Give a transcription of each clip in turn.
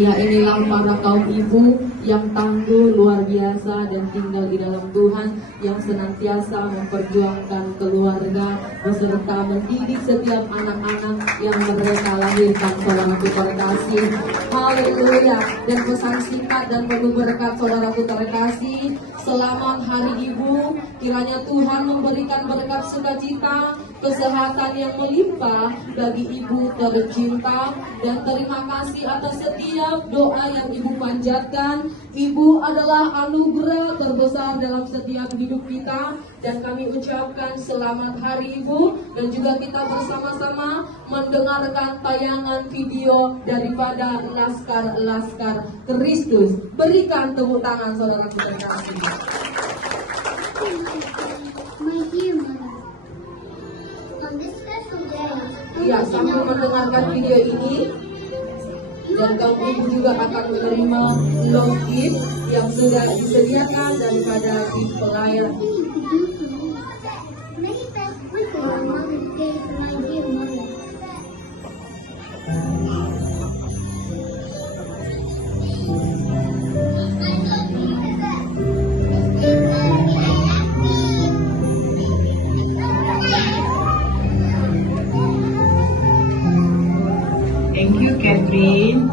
Ya, inilah para kaum ibu yang tangguh luar biasa dan tinggal di dalam Tuhan, yang senantiasa memperjuangkan keluarga beserta mendidik setiap anak-anak yang mereka lahirkan. Saudaraku terkasih, haleluya. Dan pesan singkat dan penuh berkat, saudaraku terkasih, selamat Hari Ibu. Kiranya Tuhan memberikan berkat sukacita, kesehatan yang melimpah bagi ibu tercinta, dan terima kasih atas setiap doa yang ibu panjatkan. Ibu adalah anugerah terbesar dalam setiap hidup kita, dan kami ucapkan selamat Hari Ibu. Dan juga kita bersama-sama mendengarkan tayangan video daripada Laskar Kristus. Berikan tepuk tangan saudaraku terkasih. Ya, sambil mendengarkan video ini, dan kaum ibu juga akan menerima love gift yang sudah disediakan daripada tim pelayan. Thank you, Catherine.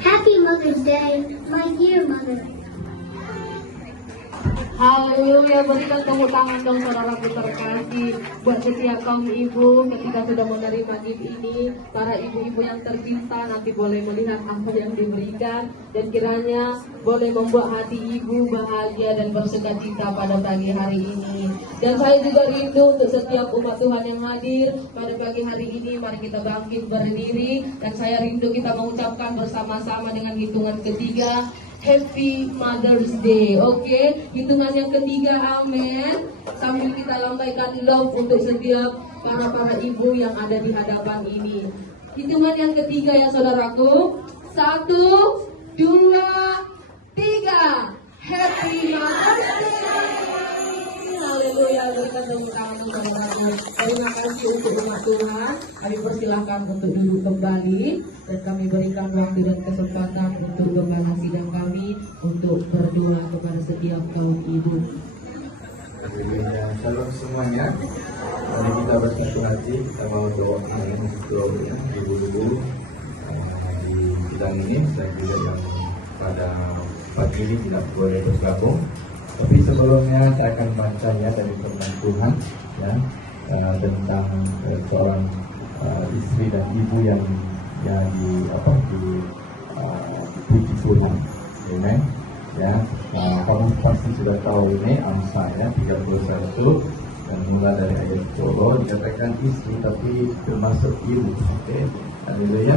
Happy Mother's Day, my dear mother. Haleluya, berikan tepuk tangan dong saudaraku terkasih buat setiap kaum ibu ketika sudah menerima gift ini. Para ibu-ibu yang tercinta nanti boleh melihat apa yang diberikan, dan kiranya boleh membuat hati ibu bahagia dan bersukacita pada pagi hari ini. Dan saya juga rindu untuk setiap umat Tuhan yang hadir pada pagi hari ini. Mari kita bangkit berdiri, dan saya rindu kita mengucapkan bersama-sama dengan hitungan ketiga, Happy Mother's Day. Oke, hitungan yang ketiga, amin. Sambil kita lambaikan love untuk setiap para ibu yang ada di hadapan ini. Hitungan yang ketiga ya saudaraku. 1, 2, 3. Happy Mother's Day. Haleluya, berikan tepuk tangan saudaraku. Terima kasih untuk umat Tuhan. Kami persilahkan untuk duduk kembali, dan kami berikan waktu dan kesempatan untuk gembala sidang kami untuk berdoa kepada setiap kaum ibu. Shalom semuanya. Mari kita bersatu hati, kita mau doakan untuk ibu-ibu di sidang ini. Saya juga yang pada pagi ini tidak boleh bergabung. Tapi sebelumnya saya akan bacanya dari firman Tuhan, ya, tentang seorang istri dan ibu yang dipuji Tuhan, amen. Ya, kamu pasti sudah tahu ini Amsal ya 31, dan mulai dari ayat 10 dikatakan istri tapi termasuk ibu. Oke, haleluya.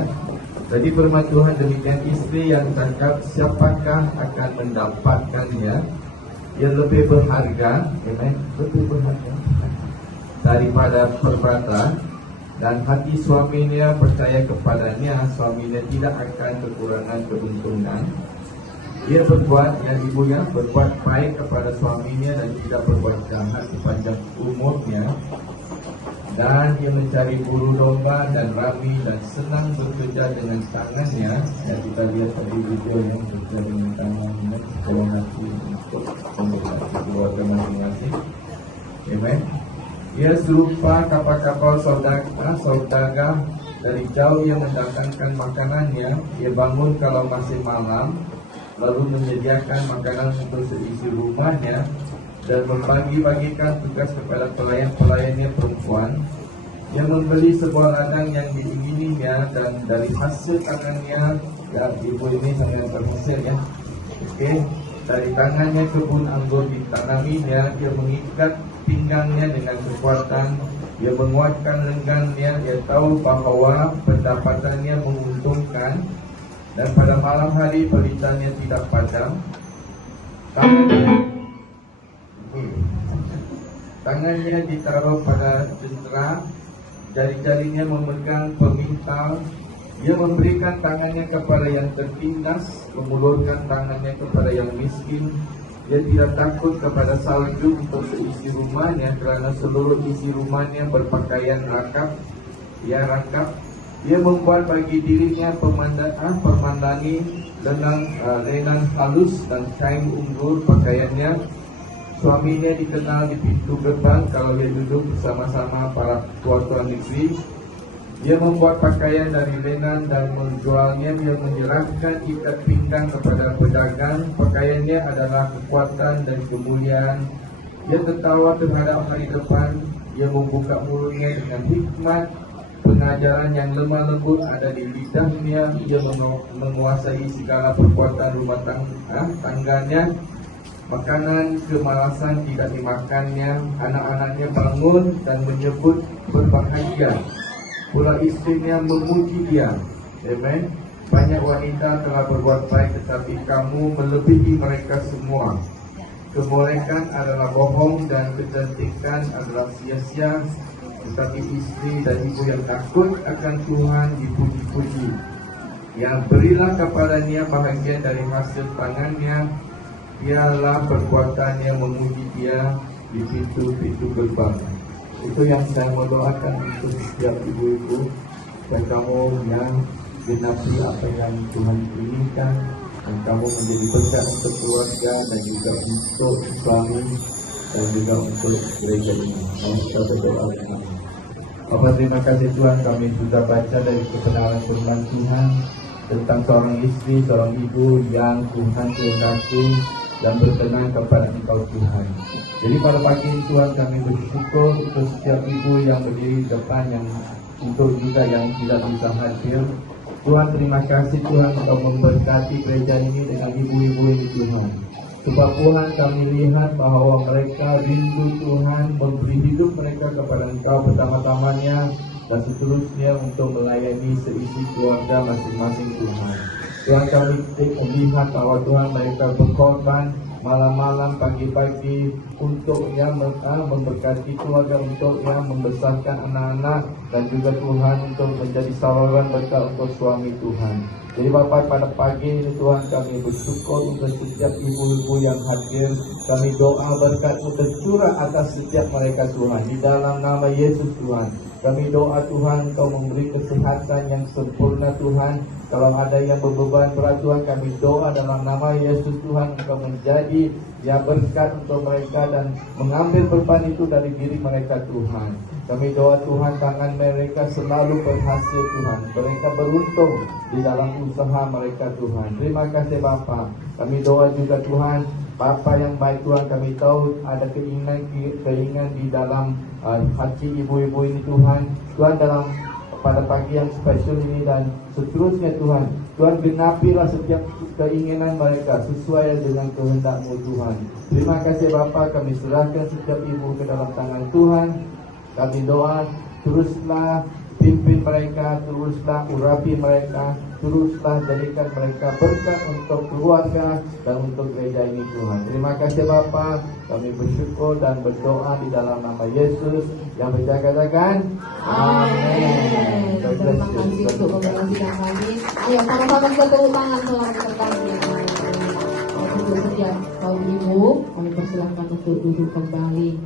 Jadi firman Tuhan demikian, istri yang cakap siapakah akan mendapatkannya? Yang lebih berharga, lebih berharga daripada permata, dan hati suaminya percaya kepadanya, suaminya tidak akan kekurangan keuntungan. Ia berbuat, yang ibunya berbuat baik kepada suaminya dan tidak berbuat jahat sepanjang umurnya. Dan ia mencari bulu domba dan rami dan senang bekerja dengan tangannya. Ya, kita lihat tadi video yang bekerja dengan tangannya, dalam hati untuk memberkati keluarga masing-masing. Amen. Ia serupa kapal-kapal saudagar dari jauh yang mendatangkan makanannya. Ia bangun kalau masih malam, lalu menyediakan makanan untuk seisi rumahnya, dan membagi-bagikan tugas kepada pelayan-pelayannya perempuan. Yang membeli sebuah ladang yang diingininya, dan dari hasil tangannya Ya, ibu ini sangat berhasil ya. Oke, dari tangannya kebun anggur ditanaminya, dia mengikat pinggangnya dengan kekuatan, dia menguatkan lengannya, dia tahu bahwa pendapatannya menguntungkan, dan pada malam hari pelitanya tidak padam. Tangannya ditaruh pada jentera, jari-jarinya memegang pemintal. Dia memberikan tangannya kepada yang tertindas, mengulurkan tangannya kepada yang miskin. Dia tidak takut kepada salju untuk seisi rumahnya, kerana seluruh isi rumahnya berpakaian rangkap. Dia membuat bagi dirinya permandani lenan halus dan kain unggul pakaiannya. Suaminya dikenal di pintu gerbang kalau dia duduk bersama-sama para tuan-tuan negeri. Dia membuat pakaian dari lenan dan menjualnya. Dia menyerahkan ikat pinggang kepada pedagang. Pakaiannya adalah kekuatan dan kemuliaan. Dia tertawa terhadap hari depan. Dia membuka mulutnya dengan hikmat. Pengajaran yang lemah lembut ada di lidahnya. Dia menguasai segala perbuatan rumah tangganya. Makanan kemalasan tidak dimakannya. Anak-anaknya bangun dan menyebut berbahagia. Pula istrinya memuji dia. Amen. Banyak wanita telah berbuat baik, tetapi kamu melebihi mereka semua. Kemolekan adalah bohong dan kecantikan adalah sia-sia, tetapi istri dan ibu yang takut akan Tuhan dipuji-puji. Yang berilah kepadanya bahagian dari hasil tangannya, ialah perbuatannya memuji dia di pintu-pintu gerbang. Itu yang saya mau doakan untuk setiap ibu-ibu, dan kamu yang genapi apa yang Tuhan inginkan, dan kamu menjadi berkat untuk keluarga dan juga untuk suami dan juga untuk gereja ini. Mari kita berdoa. Bapa, terima kasih Tuhan, kami sudah baca dari kebenaran firman Tuhan tentang seorang istri, seorang ibu yang Tuhan kasih dan berkenan kepada Engkau Tuhan. Jadi pada pagi ini Tuhan, kami bersyukur untuk setiap ibu yang berdiri di depan, yang untuk juga yang tidak bisa hadir. Tuhan, terima kasih Tuhan untuk memberkati gereja ini dengan ibu-ibu ini Tuhan. Sebab Tuhan, kami lihat bahwa mereka rindu Tuhan, memberi hidup mereka kepada Engkau pertama-tamanya, dan seterusnya untuk melayani seisi keluarga masing-masing Tuhan. Tuhan, kami melihat bahwa Tuhan mereka berkorban malam-malam, pagi-pagi untuk yang memberkati keluarga, untuk yang membesarkan anak-anak, dan juga Tuhan untuk menjadi saluran berkat untuk suami Tuhan. Jadi Bapa, pada pagi ini Tuhan, kami bersyukur untuk setiap ibu-ibu yang hadir. Kami doa berkat tercurah atas setiap mereka Tuhan, di dalam nama Yesus Tuhan. Kami doa Tuhan, Engkau memberi kesehatan yang sempurna Tuhan. Kalau ada yang berbeban berat Tuhan, kami doa dalam nama Yesus Tuhan, Engkau menjadi ya berkat untuk mereka dan mengambil beban itu dari diri mereka Tuhan. Kami doa Tuhan, tangan mereka selalu berhasil Tuhan. Mereka beruntung di dalam usaha mereka Tuhan. Terima kasih Bapa. Kami doa juga Tuhan, Bapa yang baik Tuhan, kami tahu ada keinginan di dalam hati ibu-ibu ini Tuhan. Tuhan, dalam pada pagi yang spesial ini dan seterusnya Tuhan, Tuhan genapilah setiap keinginan mereka sesuai dengan kehendak-Mu Tuhan. Terima kasih Bapa, kami serahkan setiap ibu ke dalam tangan Tuhan. Kami doa, teruslah pimpin mereka, teruslah urapi mereka, teruslah jadikan mereka berkat untuk keluarga dan untuk gereja ini Tuhan. Terima kasih Bapa, kami bersyukur dan berdoa di dalam nama Yesus yang berjaga-jaga. Amin. Terima kasih untuk memperhatikan kami. Ayo sama-sama kita tepuk tangan selamat terkasih. Untuk setiap kaum ibu, kami persilahkan untuk duduk kembali.